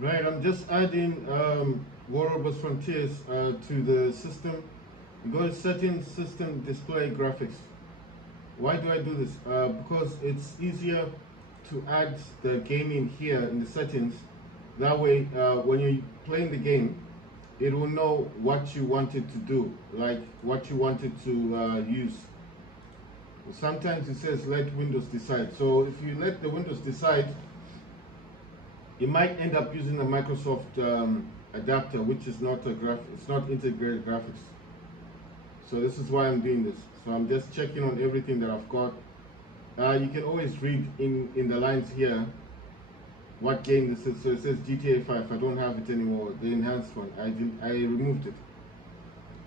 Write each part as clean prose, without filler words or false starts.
Right, I'm just adding War Robots Frontiers to the system. Go to Settings, System, Display, Graphics. Why do I do this? Because it's easier to add the game in here in the settings. That way, when you're playing the game, it will know what you want it to do, like what you want it to use. Sometimes it says let Windows decide. So if you let the Windows decide, you might end up using a Microsoft adapter, which is not it's not integrated graphics. So this is why I'm doing this. So I'm just checking on everything that I've got. You can always read in the lines here what game this is. So it says GTA 5. I don't have it anymore. The enhanced one. I removed it.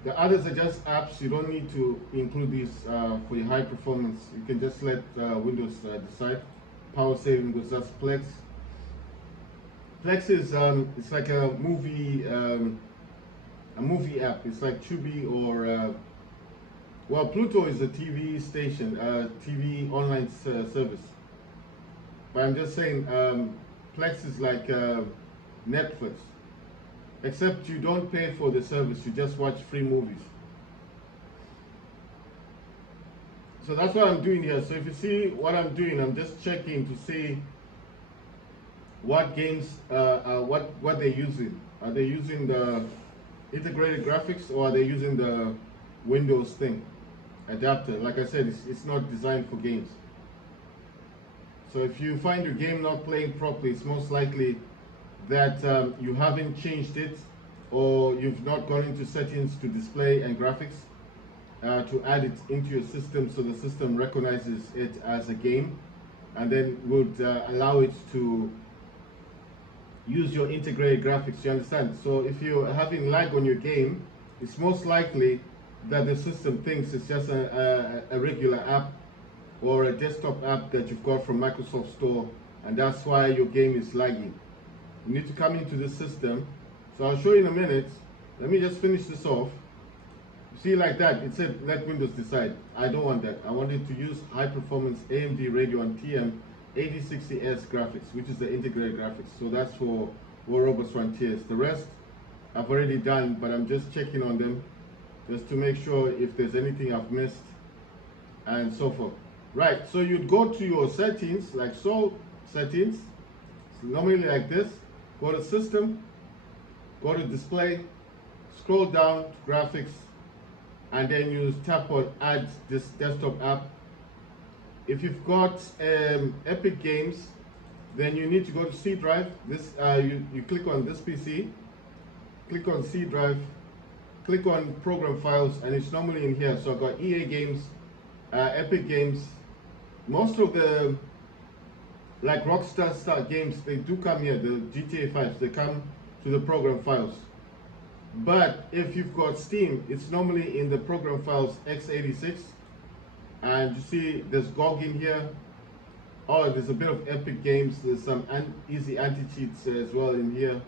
The others are just apps. You don't need to include these for your high performance. You can just let Windows decide. Power saving because that's Plex. Plex is it's like a movie app. It's like Tubi or well, Pluto is a TV station, TV online service. But I'm just saying, Plex is like Netflix, except you don't pay for the service. You just watch free movies. So that's what I'm doing here. So if you see what I'm doing, I'm just checking to see what games, what they're using. Are they using the integrated graphics or are they using the Windows thing adapter? Like I said, it's not designed for games. So if you find your game not playing properly, it's most likely that you haven't changed it, or you've not gone into settings to display and graphics to add it into your system, so the system recognizes it as a game and then would allow it to use your integrated graphics. You understand? So if you're having lag on your game, it's most likely that the system thinks it's just a regular app or a desktop app that you've got from Microsoft Store, and that's why your game is lagging. You need to come into the system. So I'll show you in a minute. Let me just finish this off. See, like that, it said let Windows decide. I don't want that. I wanted to use high performance AMD Radeon TM 8060S graphics, which is the integrated graphics. So that's for War Robots Frontiers. The rest I've already done, but I'm just checking on them just to make sure if there's anything I've missed and so forth. Right, so you'd go to your settings, like so, settings, normally like this, go to system, go to display, scroll down to graphics, and then you tap on add this desktop app. If you've got Epic Games, then you need to go to C drive. This you click on this PC, click on C drive, click on program files, and it's normally in here. So I've got EA Games, Epic Games. Most of the like Rockstar Star games, they do come here. The GTA 5s, they come to the program files. But if you've got Steam, it's normally in the program files x86. And you see there's GOG in here. Oh, there's a bit of Epic Games. There's some easy anti-cheats as well in here.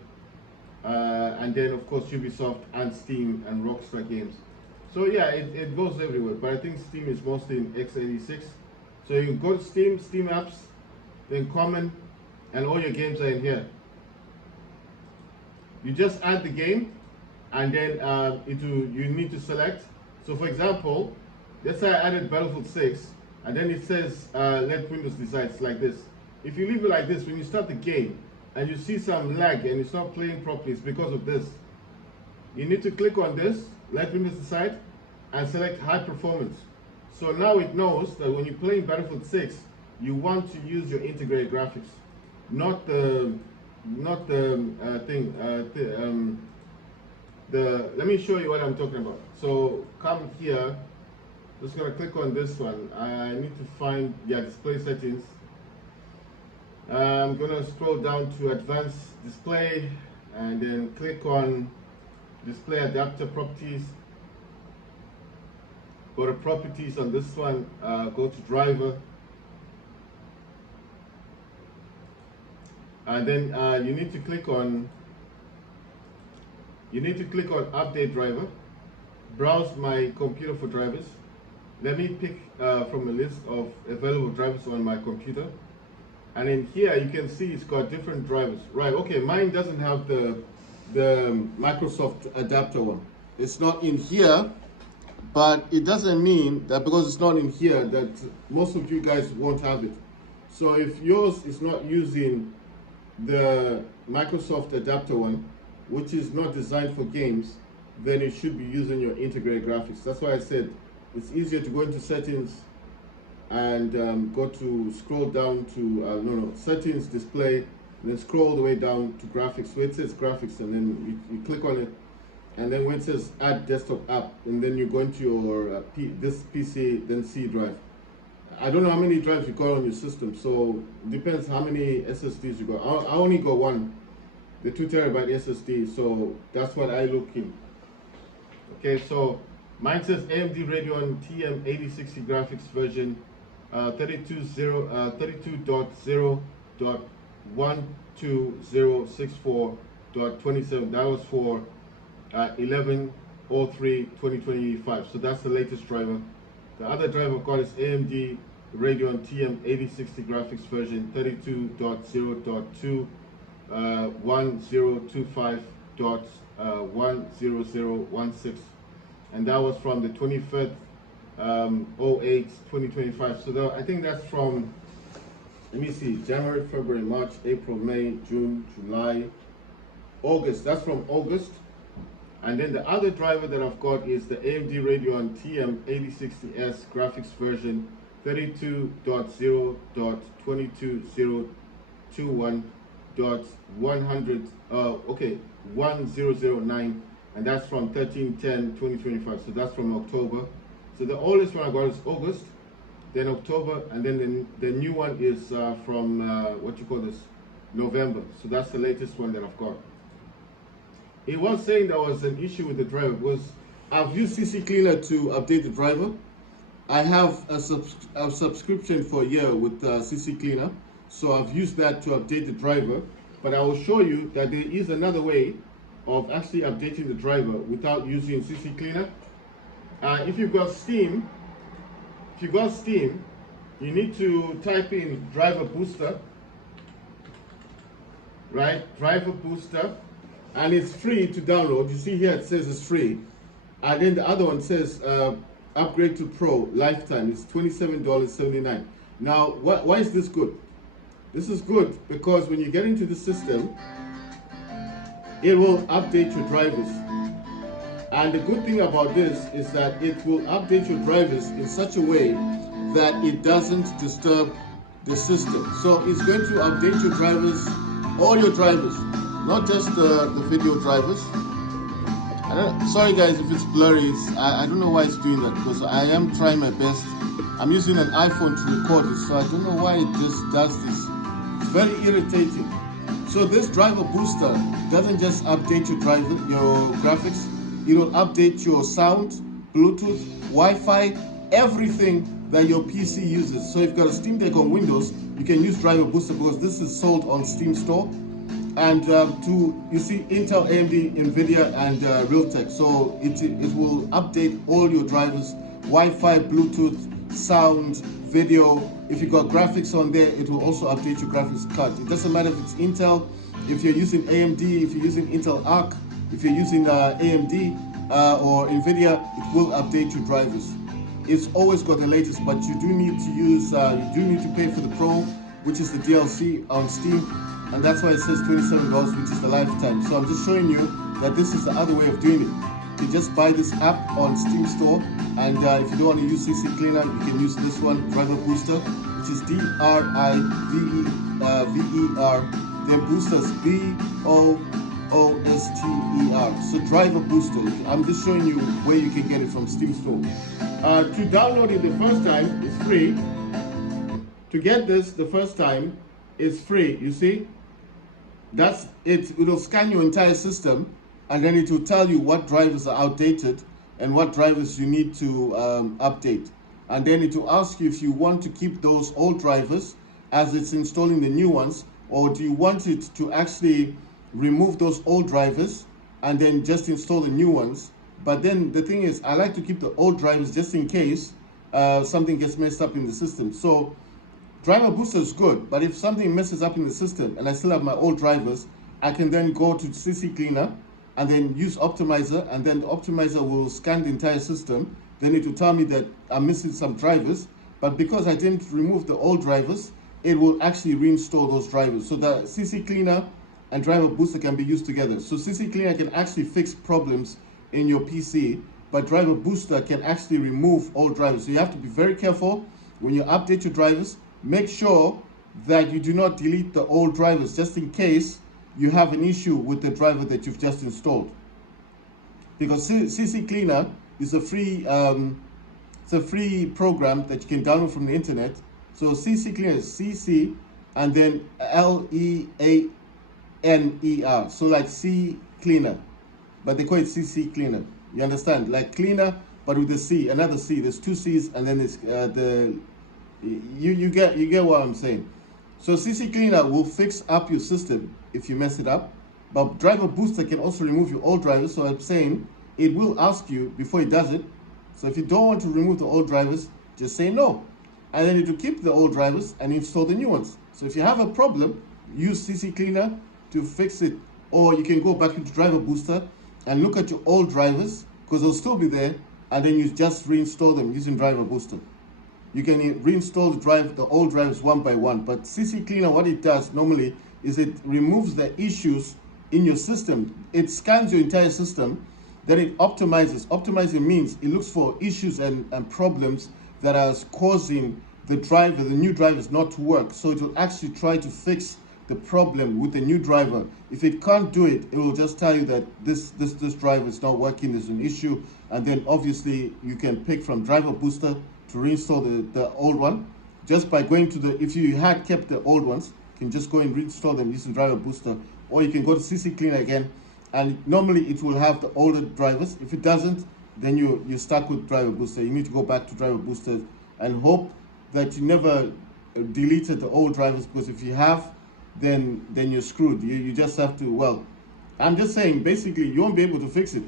And then of course Ubisoft and Steam and Rockstar games. So yeah, it goes everywhere. But I think Steam is mostly in x86. So you go to Steam, Steam apps, then common, and all your games are in here. You just add the game, and then you need to select. So for example, let's say I added Battlefield 6, and then it says let Windows decide. It's like this. If you leave it like this, when you start the game and you see some lag and it's not playing properly, it's because of this. You need to click on this, let Windows decide, and select high performance. So now it knows that when you're playing Battlefield 6, you want to use your integrated graphics, not the let me show you what I'm talking about. So come here, just gonna click on this one. I need to find display settings. I'm gonna scroll down to advanced display and then click on display adapter properties. Go to properties on this one, go to driver, and then you need to click on update driver. Browse my computer for drivers. Let me pick from a list of available drivers on my computer, and in here you can see it's got different drivers. Right, okay, mine doesn't have the Microsoft adapter one. It's not in here. But it doesn't mean that because it's not in here that most of you guys won't have it. So if yours is not using the Microsoft adapter one, which is not designed for games, then it should be using your integrated graphics. That's why I said it's easier to go into settings and scroll down to settings, display, and then scroll all the way down to graphics where it says graphics, and then you click on it, and then where it says add desktop app, and then you go into your this PC then C drive. I don't know how many drives you got on your system, so it depends how many SSDs you got. I only got one, the 2TB SSD, so that's what I look in. Okay, so mine says AMD Radeon TM8060 graphics version 32.0.12064.27. That was for 11/03/2025. So that's the latest driver. The other driver I've got is AMD Radeon TM8060 graphics version 32.0.1025.10016, and that was from the 25th 08/2025. So I think that's from, let me see, January, February, March, April, May, June, July, August. That's from August. And then the other driver that I've got is the AMD Radeon TM8060S graphics version 32.0.22.021.1009, and that's from 13/10/2025. So that's from October. So the oldest one I got is August, then October, and then the new one is from November. So that's the latest one that I've got. It was saying there was an issue with the driver because I've used CC Cleaner to update the driver. I have a subscription for a year with CC Cleaner, so I've used that to update the driver. But I will show you that there is another way of actually updating the driver without using CC Cleaner. If you've got Steam, you need to type in driver booster, right? Driver booster. And it's free to download. You see here it says it's free, and then the other one says upgrade to Pro lifetime. It's $27.79. Now, why is this good? This is good because when you get into the system, it will update your drivers. And the good thing about this is that it will update your drivers in such a way that it doesn't disturb the system. So it's going to update your drivers, all your drivers, not just the video drivers. Sorry guys if it's blurry, I don't know why it's doing that, because I am trying my best. I'm using an iPhone to record this, so I don't know why it just does this. It's very irritating. So this driver booster doesn't just update your graphics, it will update your sound, Bluetooth, Wi-Fi, everything that your PC uses. So if you've got a Steam Deck on Windows, you can use driver booster because this is sold on Steam Store. And you see Intel, AMD, Nvidia, and Realtek. So it will update all your drivers, Wi-Fi, Bluetooth, sound, video. If you've got graphics on there, it will also update your graphics card. It doesn't matter if it's Intel, if you're using AMD, if you're using Intel Arc, if you're using AMD or Nvidia, it will update your drivers. It's always got the latest, but you do need to use, you do need to pay for the Pro, which is the DLC on Steam. And that's why it says $27, which is the lifetime. So I'm just showing you that this is the other way of doing it. You can just buy this app on Steam Store, and if you don't want to use CC Cleaner, you can use this one, Driver Booster, which is DRIVER. Then Boosters BOOSTER. So Driver Booster. I'm just showing you where you can get it from Steam Store. To download it the first time, it's free. To get this the first time, it's free. You see? That's it. It will scan your entire system, and then it will tell you what drivers are outdated and what drivers you need to update. And then it will ask you if you want to keep those old drivers as it's installing the new ones, or do you want it to actually remove those old drivers and then just install the new ones. But then the thing is, I like to keep the old drivers just in case something gets messed up in the system. So Driver Booster is good, but if something messes up in the system and I still have my old drivers, I can then go to CC Cleaner and then use Optimizer, and then the Optimizer will scan the entire system. Then it will tell me that I'm missing some drivers, but because I didn't remove the old drivers, it will actually reinstall those drivers. So the CC Cleaner and Driver Booster can be used together. So CC Cleaner can actually fix problems in your PC, but Driver Booster can actually remove all drivers. So you have to be very careful when you update your drivers. Make sure that you do not delete the old drivers just in case you have an issue with the driver that you've just installed. Because CC Cleaner is a free it's a free program that you can download from the internet. So CC Cleaner is CC and then LEANER. So like C Cleaner, but they call it CC Cleaner. You understand? Like cleaner, but with a C, another C. There's two C's, and then it's you get what I'm saying. So CC Cleaner will fix up your system if you mess it up, but Driver Booster can also remove your old drivers. So I'm saying it will ask you before it does it. So if you don't want to remove the old drivers, just say no, and then it will keep the old drivers and install the new ones. So if you have a problem, use CC Cleaner to fix it, or you can go back into Driver Booster and look at your old drivers because they'll still be there, and then you just reinstall them using Driver Booster. You can reinstall the old drivers one by one, but CC Cleaner, what it does normally is it removes the issues in your system. It scans your entire system, then it optimizes. Optimizing means it looks for issues and problems that are causing the new drivers not to work. So it will actually try to fix the problem with the new driver. If it can't do it, it will just tell you that this driver is not working, there's an issue, and then obviously you can pick from Driver Booster to reinstall the old one just by going to if you had kept the old ones, you can just go and reinstall them using Driver Booster, or you can go to CC Cleaner again, and normally it will have the older drivers. If it doesn't, then you're stuck with Driver Booster. You need to go back to Driver Booster and hope that you never deleted the old drivers, because if you have, then you're screwed. You just have to, well, I'm just saying, basically you won't be able to fix it.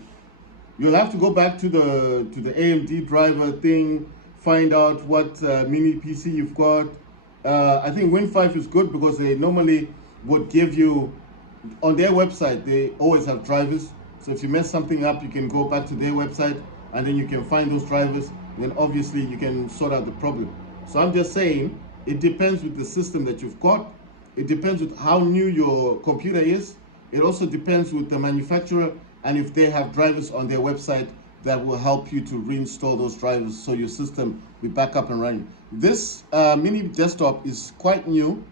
You'll have to go back to the AMD driver thing, find out what mini PC you've got. I think Win5 is good because they normally would give you, on their website, they always have drivers. So if you mess something up, you can go back to their website and then you can find those drivers. Then obviously you can sort out the problem. So I'm just saying, it depends with the system that you've got. It depends with how new your computer is. It also depends with the manufacturer and if they have drivers on their website that will help you to reinstall those drivers so your system will be back up and running. This mini desktop is quite new.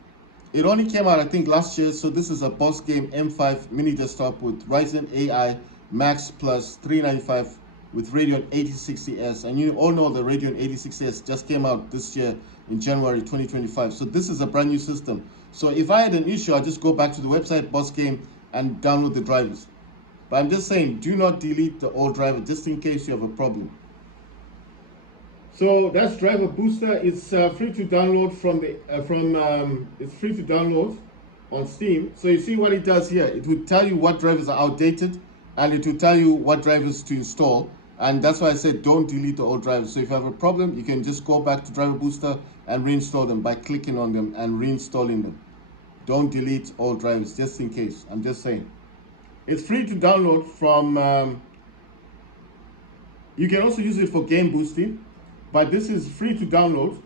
It only came out, I think, last year. So this is a Boss Game M5 mini desktop with Ryzen AI Max Plus 395 with Radeon 8060S. And you all know the Radeon 8060S just came out this year in January 2025. So this is a brand new system. So if I had an issue, I'll just go back to the website, Boss Game, and download the drivers. But I'm just saying, do not delete the old driver just in case you have a problem. So that's Driver Booster. It's free to download it's free to download on Steam. So you see what it does here. It will tell you what drivers are outdated, and it will tell you what drivers to install. And that's why I said don't delete the old drivers. So if you have a problem, you can just go back to Driver Booster and reinstall them by clicking on them and reinstalling them. Don't delete all drivers just in case. I'm just saying. It's free to download from, you can also use it for game boosting, but this is free to download.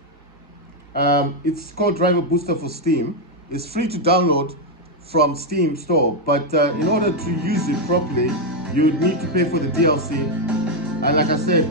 It's called Driver Booster for Steam. It's free to download from Steam Store, but in order to use it properly, you would need to pay for the DLC. And like I said,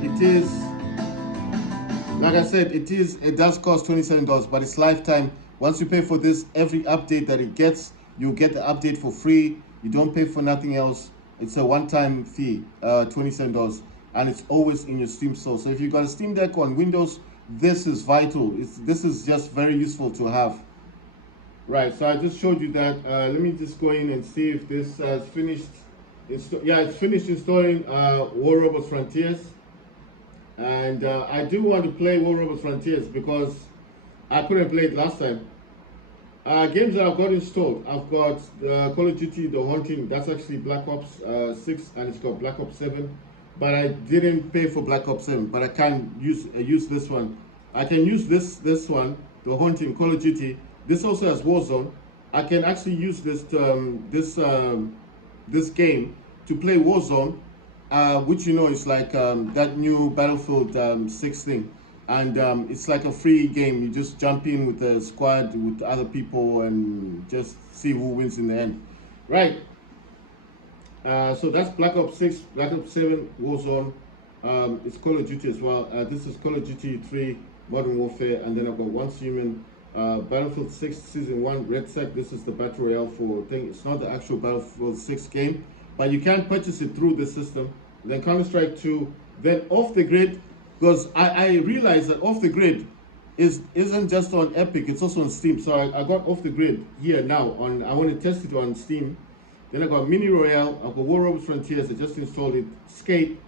it does cost $27, but it's lifetime. Once you pay for this, every update that it gets, you'll get the update for free. You don't pay for nothing else. It's a one-time fee, $27, and it's always in your Steam store. So if you've got a Steam Deck on Windows, this is vital. This is just very useful to have. Right, so I just showed you that. Let me just go in and see if this has finished. Yeah, it's finished installing War Robots Frontiers. And I do want to play War Robots Frontiers because I couldn't play it last time. Games that I've got installed, I've got Call of Duty The Haunting. That's actually Black Ops 6, and it's got Black Ops 7. But I didn't pay for Black Ops 7, but I can use this one. I can use this one, The Haunting, Call of Duty. This also has Warzone. I can actually use this this game to play Warzone, which you know is like that new Battlefield 6 thing. And it's like a free game. You just jump in with a squad with other people and just see who wins in the end. Right. So that's Black Ops 6, Black Ops 7, Warzone. It's Call of Duty as well. This is Call of Duty 3, Modern Warfare. And then I've got Once Human, Battlefield 6 Season 1 Red Sec. This is the Battle Royale for thing. It's not the actual Battlefield 6 game, but you can purchase it through the system. Then Counter-Strike 2, then Off the Grid, because I realized that Off the Grid isn't just on Epic, it's also on Steam. So I got Off the Grid here now. I want to test it on Steam. Then I got Mini Royale, I got War Robots Frontiers, I just installed it, Skate,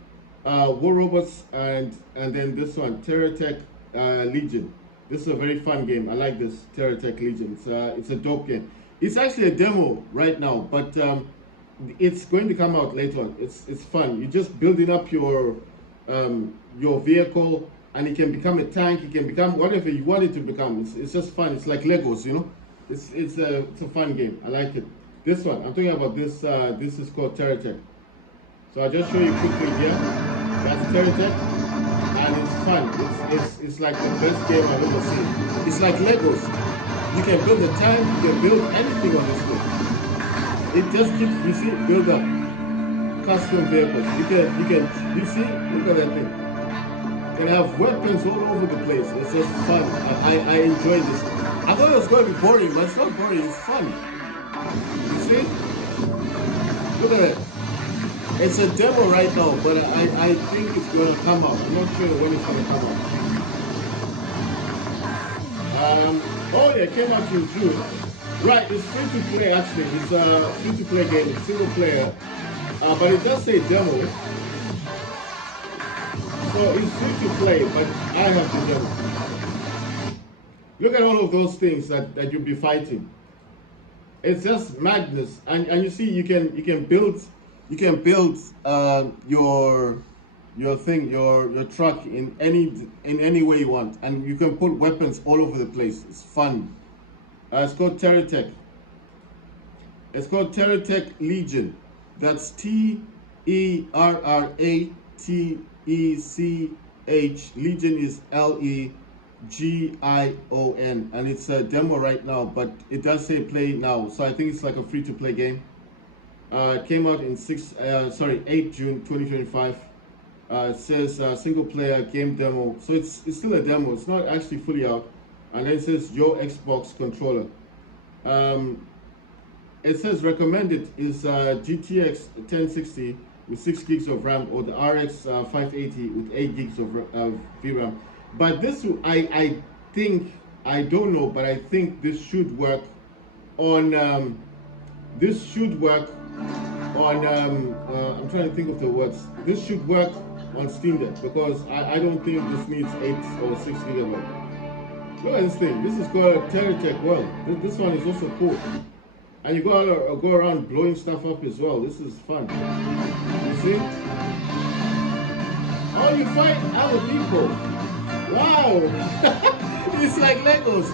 War Robots, and then this one, Terratech Legion. This is a very fun game. I like this Terratech Legion. It's a dope game. It's actually a demo right now, but it's going to come out later on. It's fun. You're just building up your vehicle, and it can become a tank. It can become whatever you want it to become. It's just fun. It's like Legos, you know. It's a fun game. I like it. This one, I'm talking about this. This is called Terratech. So I'll just show you quickly here. That's Terratech, and it's fun. It's like the best game I've ever seen. It's like Legos. You can build a tank. You can build anything on this thing. It just keeps, you see, build up custom vehicles. You see, look at that thing. You can have weapons all over the place. It's just fun. I enjoy this. I thought it was going to be boring, but it's not boring. It's fun. You see? Look at it. It's a demo right now, but I think it's going to come out. I'm not sure when it's going to come out. Oh yeah, it came out in June. Right, it's free to play actually. It's a free to play game. It's single player. But it does say demo. So it's free to play, but I have the demo. Look at all of those things that you'll be fighting. It's just madness, and you see you can build your thing, your truck in any way you want, and you can put weapons all over the place. It's fun. It's called Terratech. It's called Terratech Legion. That's TERRATECH. Legion is LEGION, and it's a demo right now, but it does say play now, so I think it's like a free-to-play game. It came out in 8 June 2025. It says single-player game demo, so it's still a demo. It's not actually fully out. And then it says your Xbox controller. It says recommended is GTX 1060 with 6 gigs of RAM, or the RX 580 with 8 gigs of VRAM. But this, I think, I don't know, but I think this should work on, I'm trying to think of the words. This should work on Steam Deck, because I don't think this needs 8 or 6 gigabytes. Look at this thing. This is called Terratech World. This one is also cool. And you go around blowing stuff up as well. This is fun. You see? Oh, you fight other people. Wow. It's like Legos.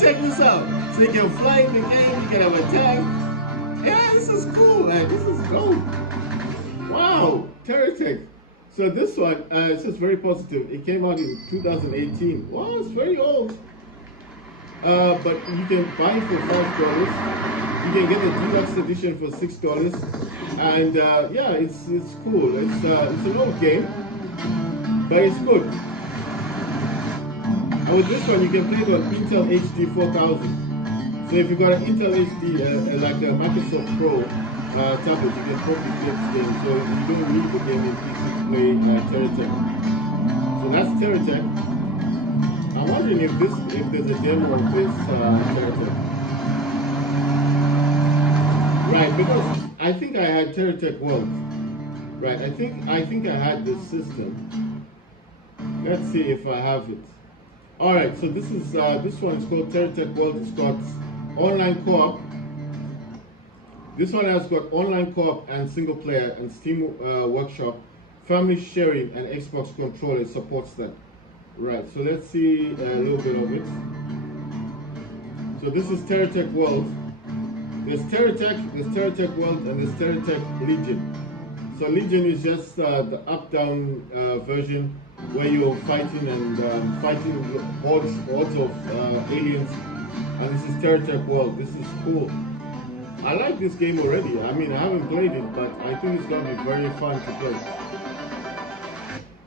Check this out. So you can fly in the game, you can have a tank. Yeah, this is cool, man. This is dope. Wow. Terratech. So this one, it says very positive. It came out in 2018. Wow, it's very old. But you can buy it for $5. You can get the deluxe edition for $6. And yeah, it's cool. It's an old game, but it's good. And with this one, you can play it on Intel HD 4000. So if you got an Intel HD, like a Microsoft Pro tablet, you can probably play this game. So you don't need the game in PC to play Terratech. So that's Terratech. I'm wondering if there's a demo of this Terratech. Right, because I think I had Terratech World. Right, I think I had this system. Let's see if I have it. All right, so this one is called Terratech World. It's got online co-op. This one has got online co-op and single player, and Steam Workshop, family sharing, and Xbox controller supports that. Right, so let's see a little bit of it. So this is Terratech World. There's Terratech World, and there's Terratech Legion. So Legion is just the up-down version where you're fighting and fighting hordes of aliens. And this is Terratech World. This is cool. I like this game already. I mean, I haven't played it, but I think it's going to be very fun to play.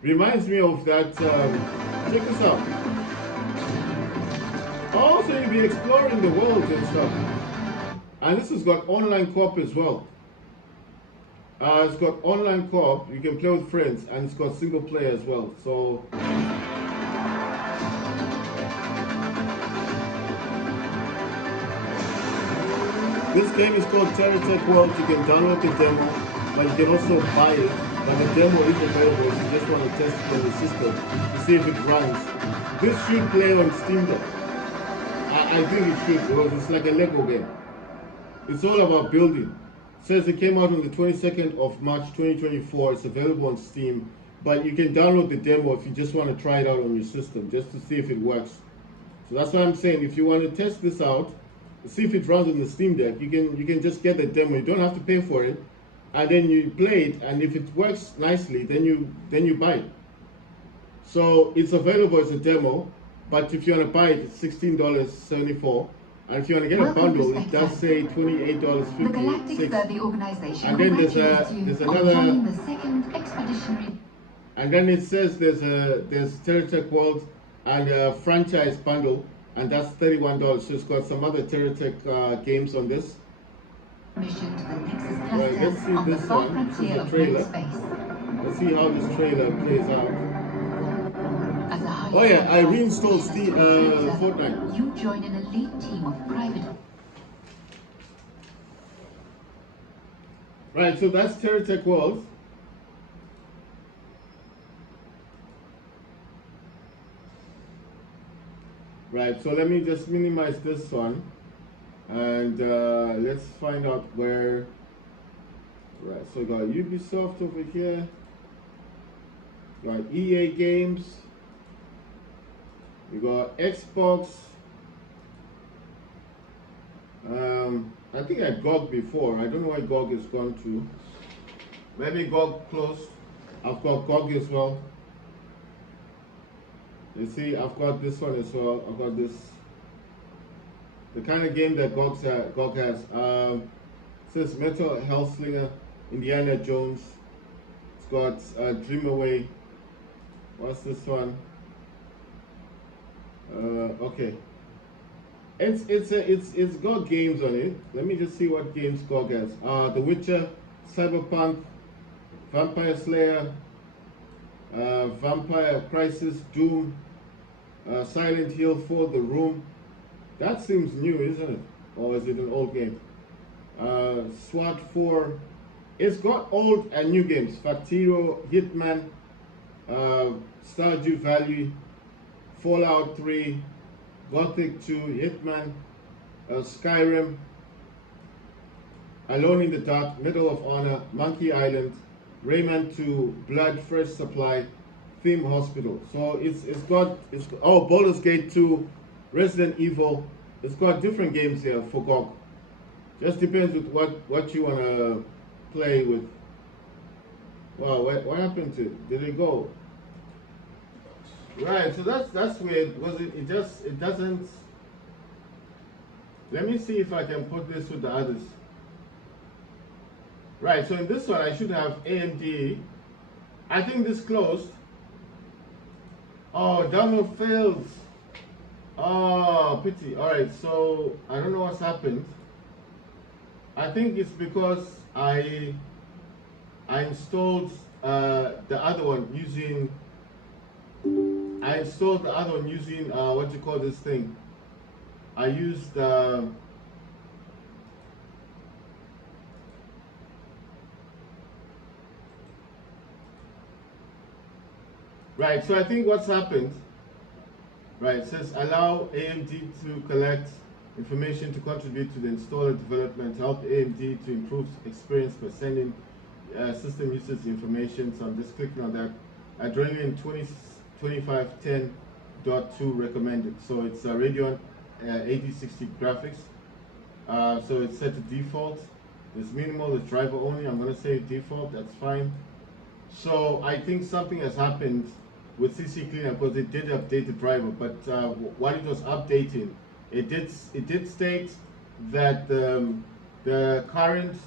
Reminds me of that, check this out. Oh, so you be exploring the world and stuff. And this has got online co-op as well. It's got online co-op, you can play with friends, and it's got single player as well. So this game is called Tech World. You can download the demo, but you can also buy it. But the demo is available if you just want to test it on the system to see if it runs. This should play on Steam Deck. I think it should, because it's like a Lego game. It's all about building. It says it came out on the 22nd of March 2024. It's available on Steam, but you can download the demo if you just want to try it out on your system, just to see if it works. So that's why I'm saying, if you want to test this out, see if it runs on the Steam Deck, you can just get the demo. You don't have to pay for it, and then you play it, and if it works nicely, then you buy it. So it's available as a demo, but if you want to buy it, it's $16.74. And if you want to get a bundle, it does say $28.56. The Galactic Survey Organization And then there's another. The second expeditionary. And then it says there's TerraTech World and a franchise bundle, and that's $31. So it's got some other TerraTech games on this. Mission to the Nexus Right, cluster let's see on the this far one. This is frontier the of trailer. space. Let's see how this trailer plays out. As a high Oh yeah, I reinstalled specialist Fortnite. You join an elite team of private. Right, so that's TerraTech World. Right, so let me just minimize this one, and let's find out where. Right, so we got Ubisoft over here, got EA Games, we got Xbox. I think I had GOG before. I don't know why GOG is gone to. Maybe GOG closed. I've got GOG as well. You see, I've got this one as well. I've got this. The kind of game that GOG has. It says Metal Hellslinger, Indiana Jones. It's got Dream Away. What's this one? Okay. It's got games on it. Let me just see what games GOG has. The Witcher, Cyberpunk, Vampire Slayer, Vampire Crisis, Doom, Silent Hill 4, The Room. That seems new, isn't it? Or is it an old game? SWAT 4. It's got old and new games. Factiro, Hitman, Stardew Valley, Fallout 3, Gothic 2, Hitman, Skyrim, Alone in the Dark, Medal of Honor, Monkey Island, Rayman 2, Blood Fresh Supply, Theme Hospital. So it's got Baldur's Gate 2, Resident Evil. It's got different games here for GOG. Just depends with what you wanna play with. Wow, what happened to it? Did it go? Right, so that's weird because it doesn't. Let me see if I can put this with the others. Right, so in this one I should have AMD. I think this closed. Oh, download failed. Oh, pity. Alright, so I don't know what's happened. I think it's because I installed the other one using. I installed the other one using what you call this thing. I used right. So I think what's happened. Right, it says allow AMD to collect information to contribute to the installer development. Help AMD to improve experience by sending system users information. So I'm just clicking on that. Adrenaline 2510.2 recommended. So it's a Radeon 8060 graphics. So it's set to default. It's minimal, it's driver only. I'm going to say default, that's fine. So I think something has happened with CC Cleaner because it did update the driver, but while it was updating, it did state that the current,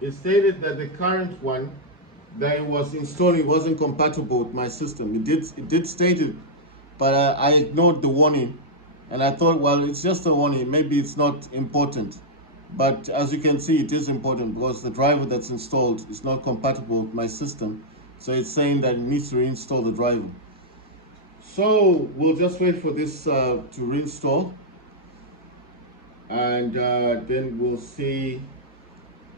it stated that the current one that it was installing wasn't compatible with my system. It did state it, but I ignored the warning And I thought, well, it's just a warning, maybe it's not important. But as you can see, it is important because the driver that's installed is not compatible with my system. So it's saying that it needs to reinstall the driver. So we'll just wait for this to reinstall, and then we'll see.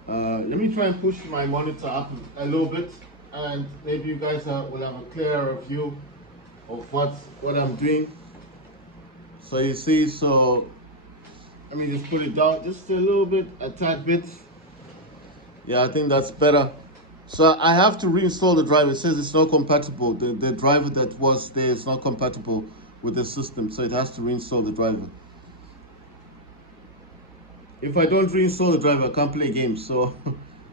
Let me try and push my monitor up a little bit, and maybe you guys will have a clearer view of what I'm doing. So you see, so let me just put it down just a little bit, a tad bit. Yeah, I think that's better. So I have to reinstall the driver. It says it's not compatible. The driver that was there is not compatible with the system, so it has to reinstall the driver. If I don't reinstall the driver, I can't play games. So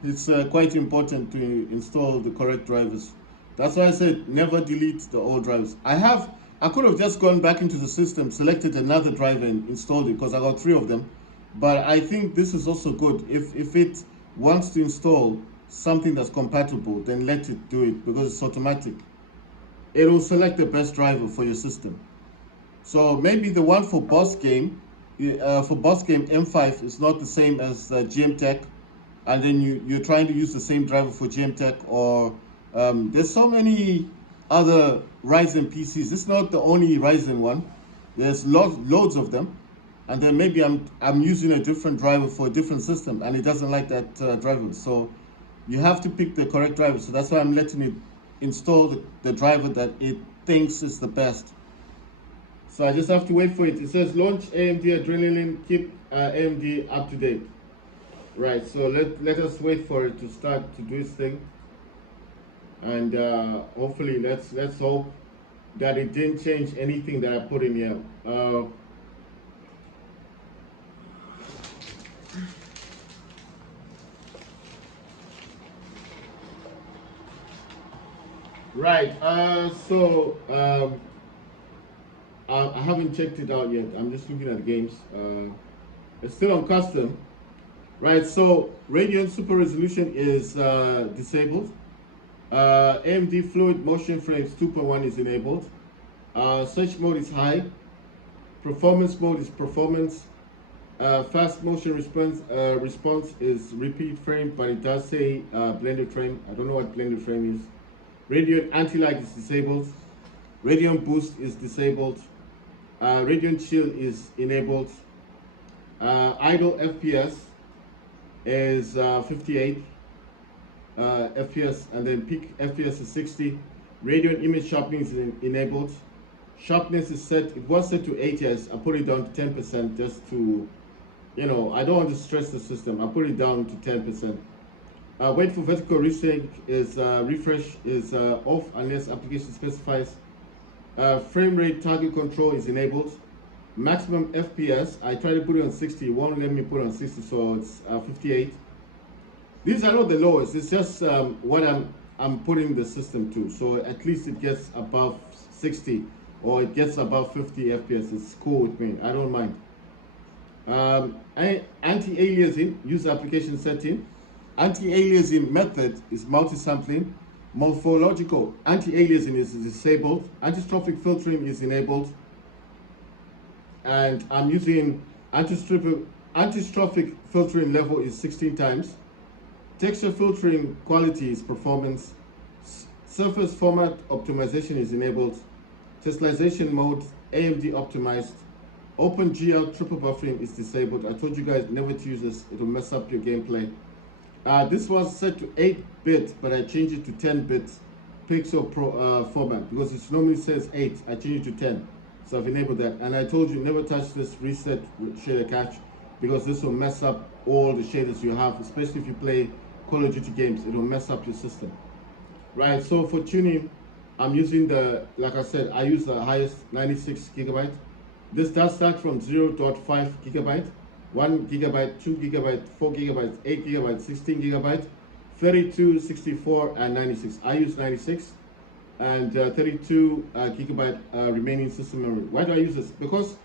it's quite important to install the correct drivers. That's why I said never delete the old drivers. I could have just gone back into the system, selected another driver and installed it because I got 3 of them. But I think this is also good. If it wants to install something that's compatible, then let it do it because it's automatic. It will select the best driver for your system. So maybe the one for boss game, M5 is not the same as GM Tech, and then you're trying to use the same driver for GM Tech, or there's so many other Ryzen PCs. This is not the only Ryzen one. There's loads of them, and then maybe I'm using a different driver for a different system, and it doesn't like that driver. So you have to pick the correct driver. So that's why I'm letting it install the driver that it thinks is the best. So I just have to wait for it. It says launch AMD Adrenaline, keep AMD up to date. Right, so let us wait for it to start to do its thing. And hopefully let's hope that it didn't change anything that I put in here. Right, I haven't checked it out yet. I'm just looking at the games. It's still on custom. Right, so Radeon Super Resolution is disabled. AMD Fluid Motion Frames 2.1 is enabled. Search mode is high. Performance mode is performance. Fast motion response is repeat frame, but it does say blended frame. I don't know what blended frame is. Radeon Anti-Lag is disabled. Radeon Boost is disabled. Radeon Chill is enabled. Idle FPS is 58 FPS, and then peak FPS is 60. Radeon Image Sharpening is enabled. Sharpness is set. It was set to 80s. I put it down to 10% just to, I don't want to stress the system. I put it down to 10%. Wait for vertical refresh is off unless application specifies. Frame rate target control is enabled. Maximum FPS, I try to put it on 60. It won't let me put it on 60, so it's 58. These are not the lowest. It's just what I'm putting the system to. So at least it gets above 60 or it gets above 50 FPS. It's cool with me. I don't mind. Anti-aliasing, use application setting. Anti-aliasing method is multi-sampling. Morphological anti-aliasing is disabled. Antistrophic filtering is enabled. And I'm using antistrophic filtering level is 16 times. Texture filtering quality is performance. Surface format optimization is enabled. Testalization mode, AMD optimized. OpenGL triple buffering is disabled. I told you guys never to use this. It will mess up your gameplay. This was set to 8-bit, but I changed it to 10-bit pixel format because it normally says 8. I changed it to 10. So I've enabled that. And I told you never touch this reset shader cache because this will mess up all the shaders you have, especially if you play Call of Duty games. It will mess up your system. Right, so for tuning, I'm using like I said, I use the highest 96 gigabyte. This does start from 0.5 gigabyte. 1 gigabyte, 2 gigabyte, 4 gigabytes, 8 gigabytes, 16 gigabyte, 32, 64, and 96. I use 96 and 32 gigabyte remaining system memory. Why do I use this? Because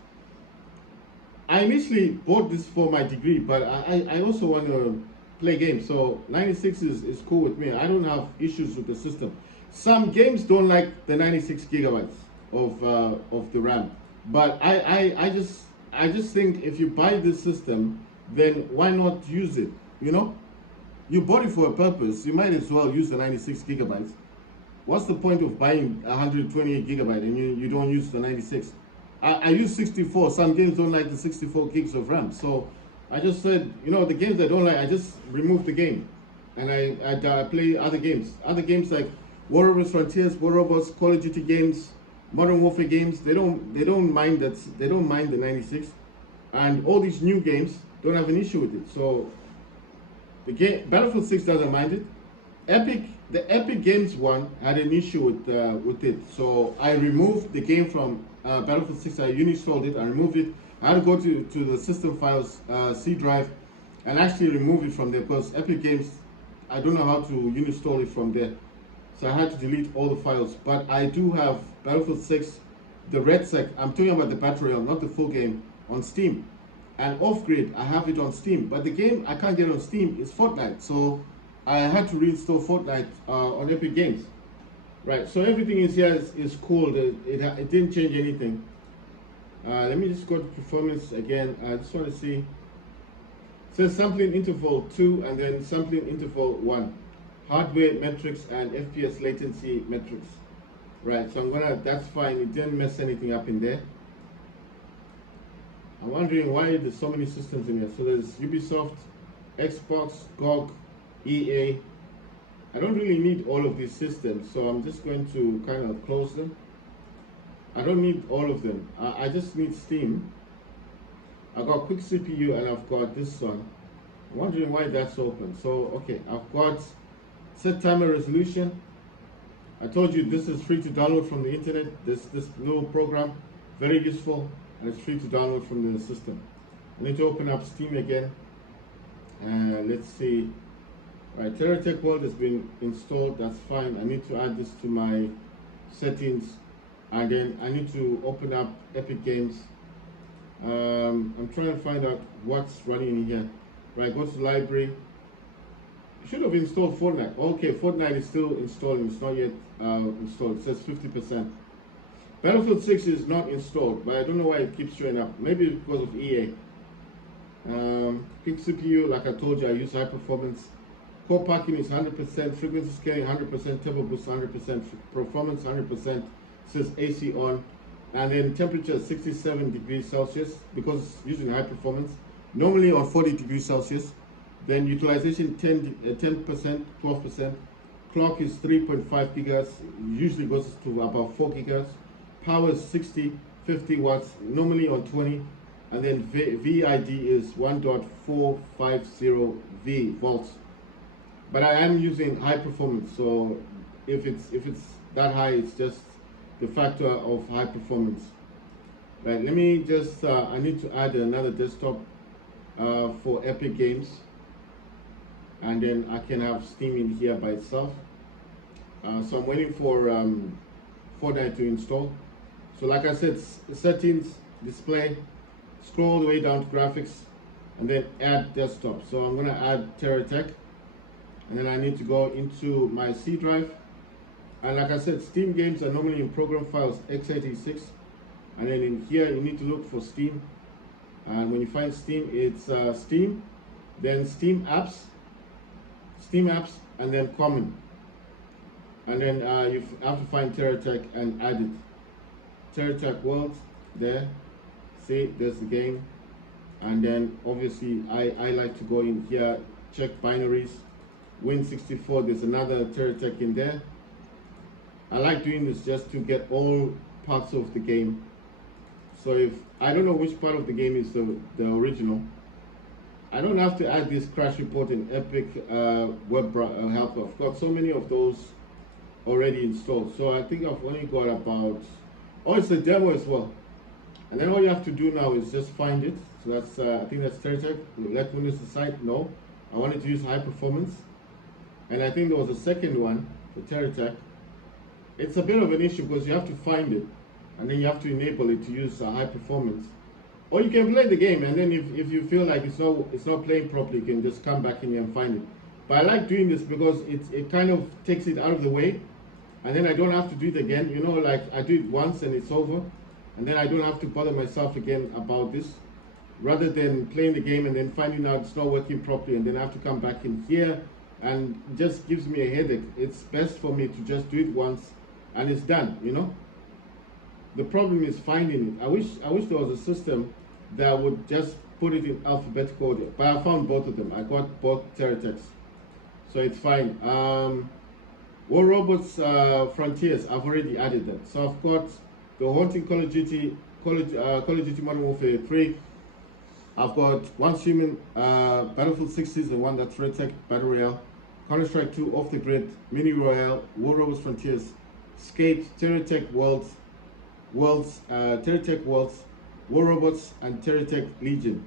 I initially bought this for my degree, but I also want to play games. So 96 is cool with me. I don't have issues with the system. Some games don't like the 96 gigabytes of the RAM. But I just think if you buy this system, then why not use it? You know, you bought it for a purpose. You might as well use the 96 gigabytes. What's the point of buying 128 gigabyte and you don't use the 96? I use 64. Some games don't like the 64 gigs of RAM. So I just said, you know, the games I don't like, I just remove the game. And I play other games. Other games like War of Frontiers, War Robots, Call of Duty games, Modern Warfare games, they don't mind that, they don't mind the 96. And all these new games don't have an issue with it. So the game Battlefield 6 doesn't mind it. The Epic Games one had an issue with it, so I removed the game from Battlefield 6. I uninstalled it. I removed it. I had to go to the system files C drive and actually remove it from there because Epic Games, I don't know how to uninstall it from there, so I had to delete all the files. But I do have Battlefield 6, the Red Sec. I'm talking about the battle royale, not the full game, on Steam. And Off Grid, I have it on Steam, but the game I can't get on Steam is Fortnite. So I had to reinstall Fortnite on Epic Games. Right, so everything is here is cool. It didn't change anything. Let me just go to performance again. I just want to see. It says sampling interval 2 and then sampling interval 1. Hardware metrics and FPS latency metrics. Right, so that's fine. It didn't mess anything up in there. I'm wondering why there's so many systems in here. So there's Ubisoft, Xbox, GOG, EA. I don't really need all of these systems, so I'm just going to kind of close them. I don't need all of them. I just need Steam. I've got quick CPU and I've got this one. I'm wondering why that's open. So, okay, I've got set timer resolution. I told you this is free to download from the internet. This little program, very useful, and it's free to download from the system. I need to open up Steam again. Let's see. Right, TerraTech World has been installed. That's fine. I need to add this to my settings, and then I need to open up Epic Games. I'm trying to find out what's running in here. Right, go to library. You should have installed Fortnite. Okay, Fortnite is still installing. It's not yet installed. It says 50%. Battlefield 6 is not installed, but I don't know why it keeps showing up. Maybe because of EA. Quick CPU, like I told you, I use high performance. Core parking is 100%, frequency scaling 100%, turbo boost 100%, performance 100%, says AC on, and then temperature 67 degrees Celsius because it's using high performance, normally on 40 degrees Celsius. Then utilization 10%, 12%, clock is 3.5 gigahertz, usually goes to about 4 gigahertz, power is 50 watts, normally on 20, and then VID is 1.450 volts. But I am using high performance, so if it's that high, it's just the factor of high performance. Right, let me just, I need to add another desktop for Epic Games, and then I can have Steam in here by itself. So I'm waiting for Fortnite to install. So like I said, settings, display, scroll all the way down to graphics, and then add desktop. So I'm gonna add TerraTech. And then I need to go into my C drive. And like I said, Steam games are normally in program files x86. And then in here, you need to look for Steam. And when you find Steam, it's Steam, then Steam apps, and then common. And then you have to find TerraTech and add it. TerraTech World, there. See, there's the game. And then obviously, I like to go in here, check binaries. Win64, there's another TerraTech in there. I like doing this just to get all parts of the game. So if I don't know which part of the game is the original, I don't have to add this crash report in Epic web helper. I've got so many of those already installed. So I think I've only got about, oh, it's a demo as well. And then all you have to do now is just find it. So that's, I think that's TerraTech. Let Windows decide, no. I wanted to use high performance. And I think there was a second one, the TerraTech. It's a bit of an issue because you have to find it, and then you have to enable it to use high performance. Or you can play the game, and then if you feel like it's not playing properly, you can just come back in here and find it. But I like doing this because it kind of takes it out of the way, and then I don't have to do it again. You know, like I do it once and it's over. and then I don't have to bother myself again about this, rather than playing the game and then finding out it's not working properly, and then I have to come back in here, and it just gives me a headache. It's best for me to just do it once and it's done, you know. The problem is finding it. I wish there was a system that would just put it in alphabetical order, but I found both of them. I got both Terratex, so it's fine. War Robots Frontiers, I've already added that. So I've got the Haunting Call of Duty, Call of Duty Modern Warfare 3. I've got Once Human, Battlefield 60s, the one that's Red Tech Battle Royale, Counter-Strike 2 Off the Grid, Mini Royale, War Robots Frontiers, Escape, Terratech Worlds, Terratech Worlds, War Robots, and Terratech Legion.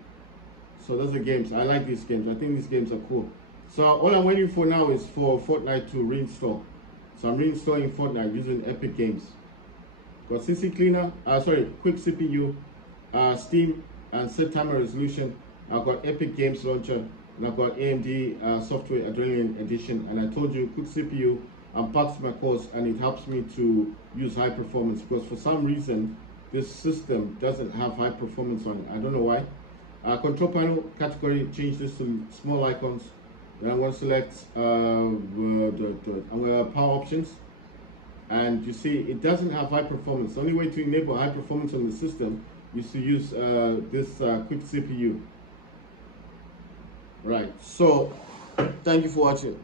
So those are games. I like these games. I think these games are cool. So all I'm waiting for now is for Fortnite to reinstall. So I'm reinstalling Fortnite using Epic Games. Got CC Cleaner, Quick CPU, Steam, and set timer resolution. I've got Epic Games Launcher, and I've got AMD Software Adrenaline Edition. And I told you, quick CPU unpacks my cores, and it helps me to use high performance, because for some reason this system doesn't have high performance on it. I don't know why. Control panel category, change this to small icons. Then I'm going to select I'm going to power options, and you see it doesn't have high performance. The only way to enable high performance on the system is to use this quick CPU. Right, so thank you for watching.